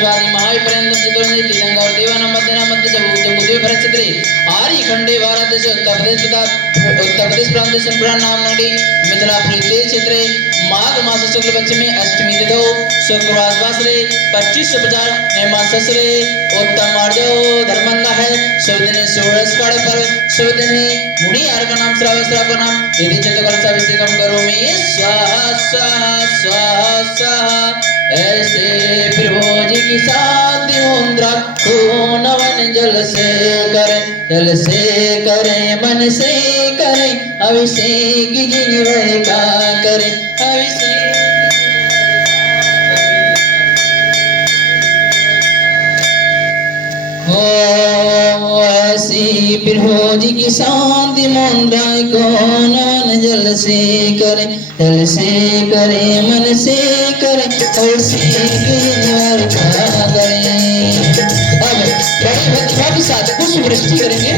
स्वादि महाविपर्यंत चतुर्णी तीरंगा और देवाना मध्यना मध्य जम्बूद्वीप भरतक्षत्रे आर्य खंडे भारत देश उत्तर प्रदेश प्रांत संपूर्ण नाम नगरी मिथिलापुरी तेज क्षेत्रे माघ मास शुक्ल पक्ष में अष्टमी तिथौ शुक्रवार वासरे 2550 हेमा ससरे उत्तम आर्यो धर्मंगा है। शुभ दिन षोडश काल पर शुभ दिन मुनि आर का नाम श्रावस्त्रा का नाम यदि चतुर्कल अभिषेकम करो में स्वाहा स्वाहा स्वाहा स्वाहा। ऐसे प्रभु जी की शांति मुद्रा को नवन जल से करें मन से करें अभिषेक जिन्हें का करें अभिषेक। ऐसी प्रभु जी की शांति मुद्रा को नवन जल से करें मन से करें अभिषेक जिन्हें का करें। अब बड़े भक्तिभाव के साथ पुष्प वृष्टि करेंगे।